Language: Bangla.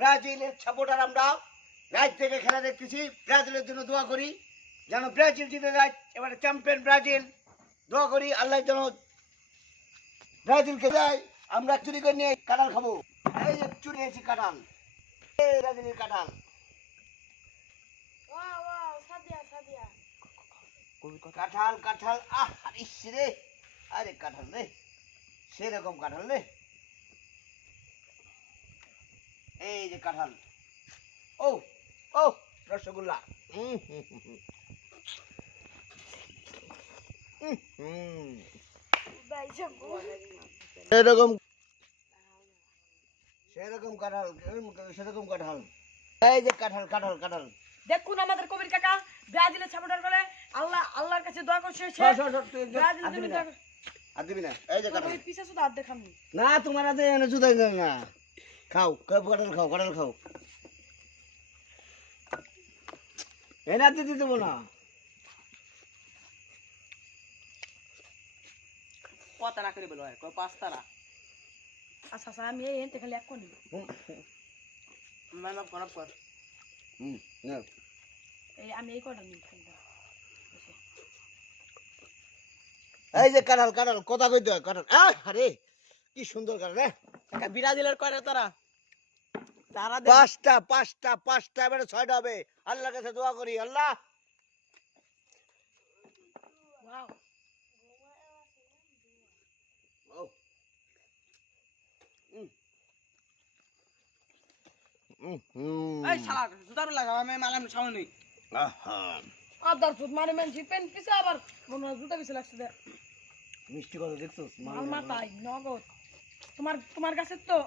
ব্রাজিলের সাপোর্টার আমরা রাত থেকে খেলা দেখতেছি। ব্রাজিলের জন্য দোয়া করি যেন ব্রাজিল জিতে যায়। এবারে চ্যাম্পিয়ন ব্রাজিল। দোয়া করি আল্লাহ যেন ব্রাজিলকে যায়। আমরা চুরি করে নিয়ে কাঁঠাল খাবো। এই যে চুরি হয়েছি কাঁঠাল, এই ব্রাজিলের কাঁঠাল। কাঁঠাল কাঁঠাল আহ ইস রে, আরে কাঁঠাল রে, সেরকম কাঁঠাল রে। এই যে কাঁঠাল, ও ও রসগোল্লা, সেরকম সেরকম কাঁঠাল, সেরকম কাঁঠাল। এই যে কাঁঠাল কাঁঠাল কাঁঠাল। দেখুন আমাদের কবির কাকা ব্রাজিলের সাপোর্টার করে আল্লাহর কাছে দোয়া করছে সে ব্রাজিল তুমি দোয়া আর দিবি না। এই যে কাঁঠাল, ওই পিছে শুধু আর দেখাম না তোমার হাতে এনে জুদাই দাও না। খাও কাঁঠাল খাও, কাঁঠাল খাও। এনে দিতে দেবো না। কথা না করে বলো পাঁচ তারা আচ্ছা আচ্ছা আমি এই এনতে খালি এক কোনি মানব খারাপ কর এই আমি এই কটা নিই এই যে কাঁঠাল কাঁঠাল কথা কইতে হয় কাঁঠাল। আরে কি সুন্দর কাঁঠাল রে। ব্রাজিলের করে তারা তারা পাঁচটা পাঁচটা পাঁচটা, এবারে ছয়টা হবে। আল্লাহর কাছে দোয়া করি আল্লাহ। ওয়াও এই শালা জুতার লাগা আমি মালাম সামনে নেই আদার ফুট মানে মেন জিপেন পিছে আবার মনে জুতা পিছে লাগছে দে মিষ্টি কথা দেখছো? মাল মাথায় নগদ তোমার কাছে তো